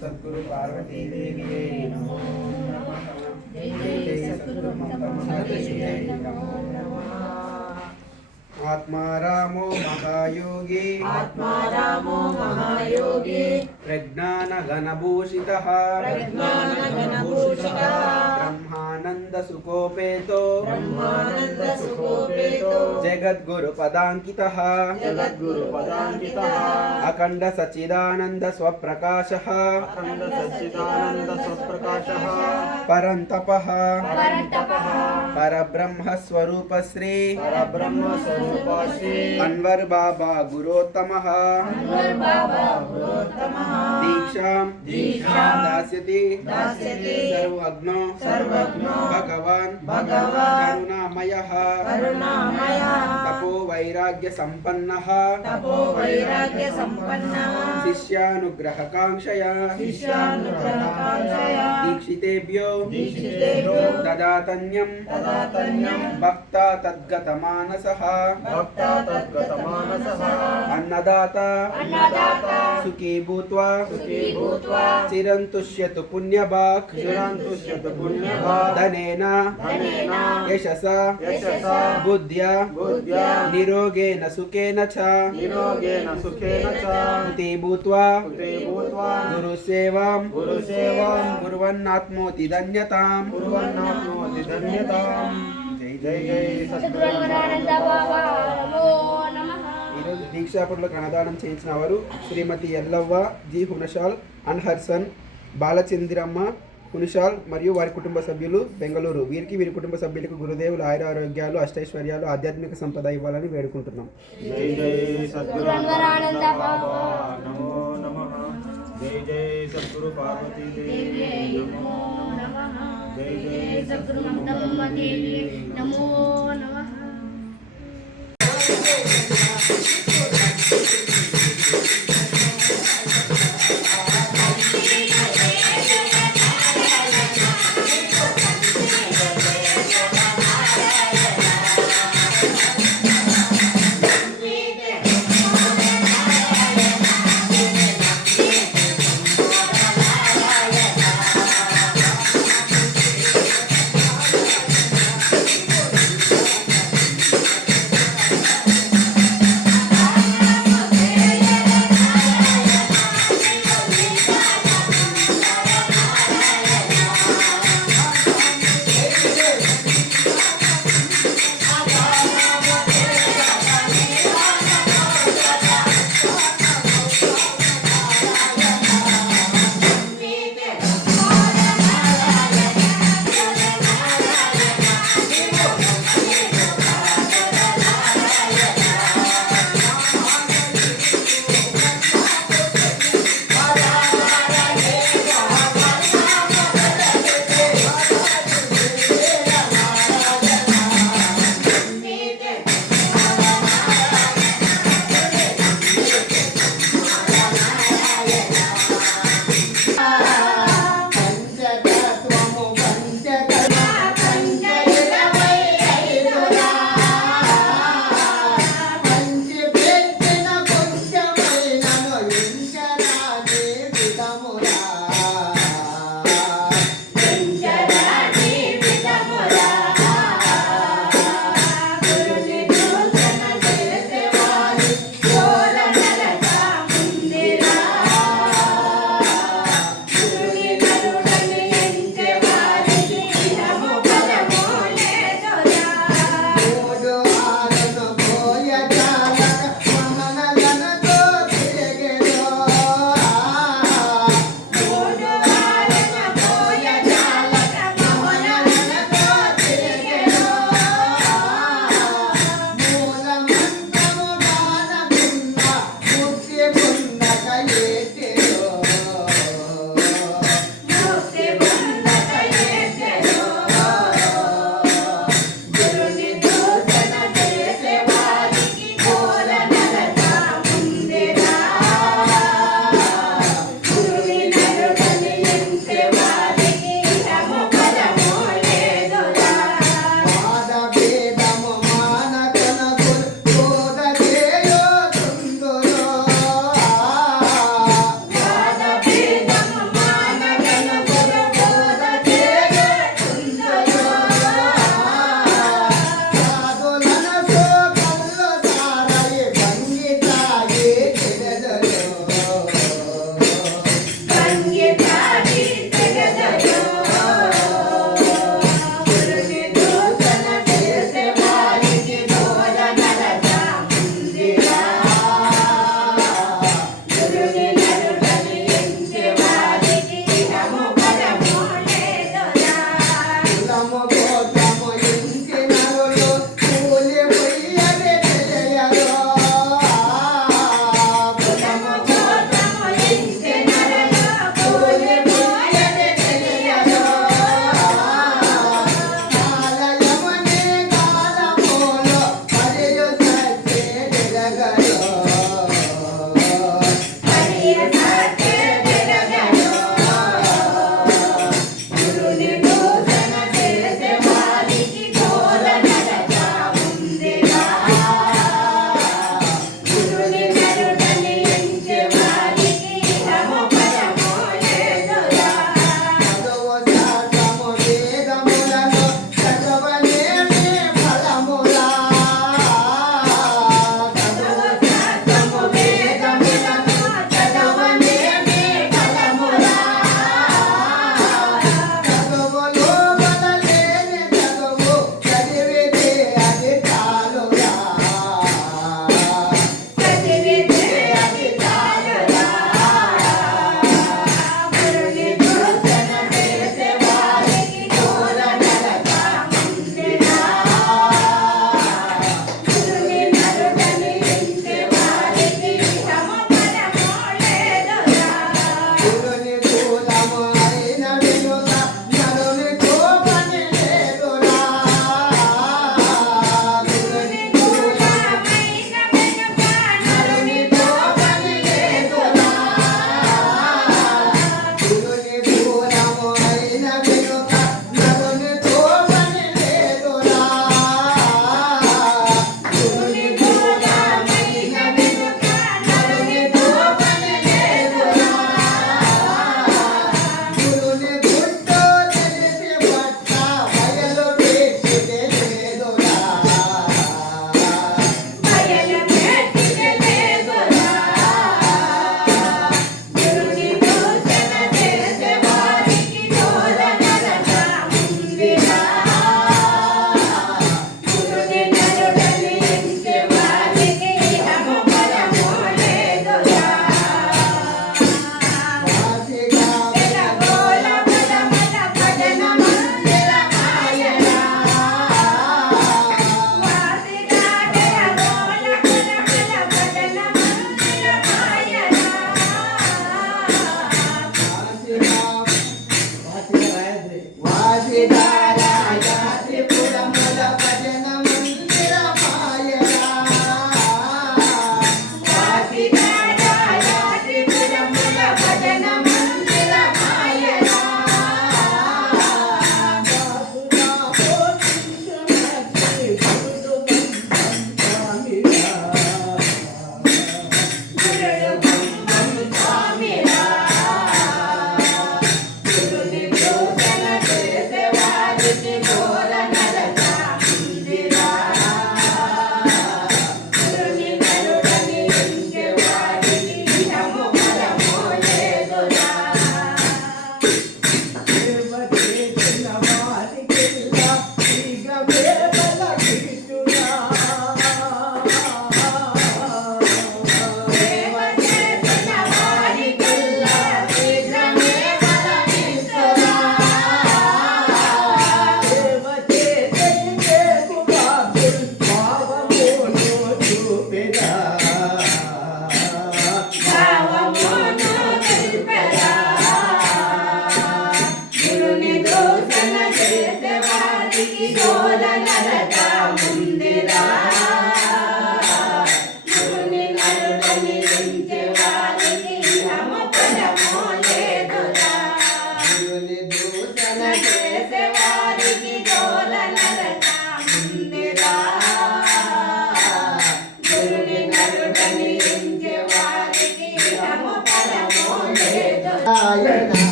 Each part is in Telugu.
सद्गुरु पार्वती देवी नमो नमः। जय जय सद्गुरु नमो नमः। आत्मारामो महायोगी प्रज्ञान घनभूषितः ब्रह्मानंद सुखोपेतो जगद्गुरु पदांकितः अखंड सच्चिदानंद स्वप्रकाशः परंतपः परब्रह्म स्वरूप श्री अनवर बाबा गुरोत्तमः दीक्षां दास्यति सर्वज्ञो भगवान् करुणामयः तपो वैराग्य संपन्नः शिष्यानुग्रहकांक्षया दीक्षितेभ्यो ददातन्यं भक्ता तद्गतमानसः अन्नदाता सुखी भूत्वा चिरन्तुष्यतु पुण्यभाक् धनेन यशसा बुद्ध्या निरोगेन सुखेन च कृते भूत्वा गुरुसेवां कुर्वन्नात्मोति धन्यताम्। जय जय ఈరోజు దీక్షాపరులకు అన్నదానం చేయించిన వారు శ్రీమతి ఎల్లవ్వ జి హునషాల్ అండ్ హర్సన్ బాలచంద్రమ్మ హునషాల్ మరియు వారి కుటుంబ సభ్యులు బెంగళూరు. వీరికి వీరి కుటుంబ సభ్యులకు గురుదేవులు ఆయుర ఆరోగ్యాలు అష్టైశ్వర్యాలు ఆధ్యాత్మిక సంపద ఇవ్వాలని వేడుకుంటున్నాం. జై జై సద్గురు నమో నమః. జై జై సద్గురు పార్వతీ దేవి నమో నమః. జై జై సద్గురు మంగళమ్మ దేవి నమో నమః.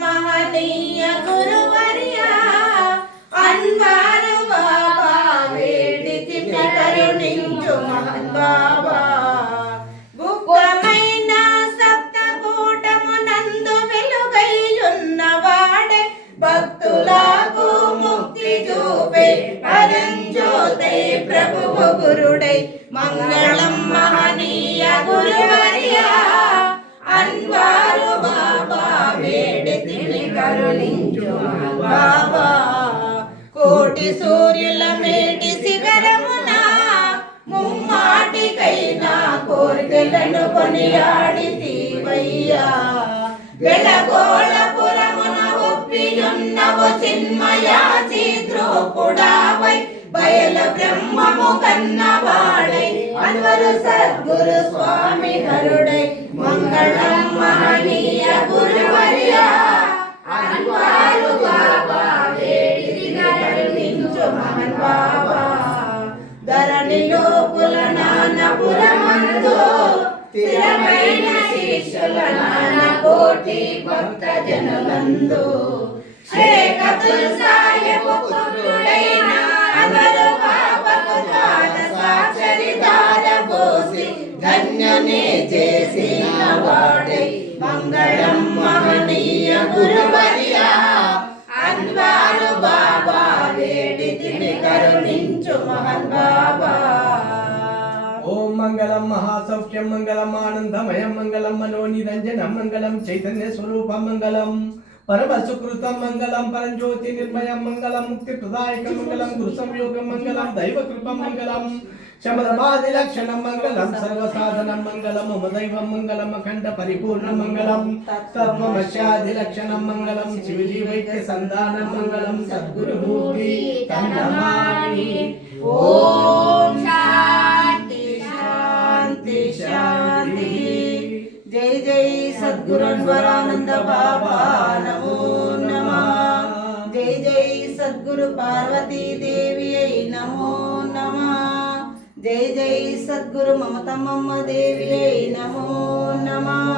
మహనీయ గురువర్యా అన్వారు బాబా వేడితి కరుణించు మహన్ బాబా గుప్తమైన సప్తకూటమునందు వెలుగైయున్నవాడే భక్తులకు ముక్తి చూపే పరంజ్యోతై ప్రభువు గురుడై మంగళం మహనీయ గురువర్యా అన్వారు బాబా వేడితి కరుణించు బాబా కోటి సూర్యుల మేటి శిఖరమున ముమ్మాటికైనా కోరికలను కొనియాడితివయ్యా వెలగోళపురమున ఒప్పియున్నవు చిన్మయా చిద్రూపుడావై బయల బ్రహ్మము కన్నవాడై అన్వరు సద్గురు స్వామి హరుడై మంగళం మహనీయ గురువర్యా అన్వారు బాబా వేడితి కరుణించు మహన్ బాబా ధరణిలో పులనానపురమందు స్థిరమైన శిష్యుల నాన కోటి భక్త జనులందు శేఖతుల్ సాయపు పుత్రుడైన అమరు బాబకు ద్వాదశాక్షరిధార పోసి ధన్యనే చేసిన వాడై మంగళం మహనీయ గురువర్యా అన్వారు బాబా వేడితి కరుణించు మహన్ బాబా ఓం మంగళం మహాసౌఖ్యం మంగళం ఆనందమయం మంగళం మనోనిరంజనం మంగళం చైతన్య స్వరూపం మంగళం పరమ సుకృతం మంగళం పరంజ్యోతి నిర్మయం మంగళం ముక్తి ప్రదాయకం మంగళం గురు సంయోగం మంగళం దైవ కృపం మంగళం శమదమాది లక్షణం మంగళం సర్వసాధనం మంగళం మమదైవం మంగళం అఖండ పరిపూర్ణ మంగళం తత్వమస్యాది లక్షణం మంగళం శివజీవైక్య సంధానం మంగళం సద్గురు మూర్తి తం నమామి. ఓం శాంతి శాంతి శాంతి. జై జై సద్గురు అన్వరానంద బాబా నమో నమః. జై జై సద్గురు పార్వతీ దేవి అయి నమో నమః. జై జై సద్గురు మమతమ్మ దేవి అయి నమో నమః.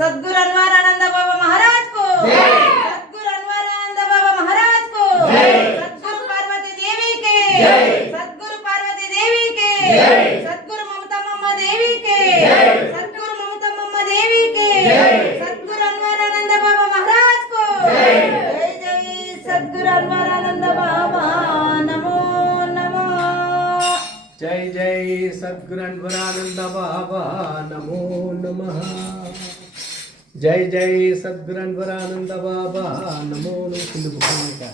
సద్గురు అన్వరానంద బాబా మహారాజ్ కో సద్గురు అన్వరానంద బాబా మహారాజ్ కో సద్గురు పార్వతీ దేవి కే సద్గురు పార్వతీ దేవి కే సద్గురు మమతమ్మ దేవి కే సద్గురు మమతమ్మ దేవి కే సద్గురు అన్వరానంద బాబా మహారాజ్ కో జై జై సద్గురు అన్వరానంద బాబా నమో నమః. జై జై సద్గురు అన్వరానంద బాబా నమో నమః. జై జై సద్గురు అన్వరానంద బాబా నమో నమః.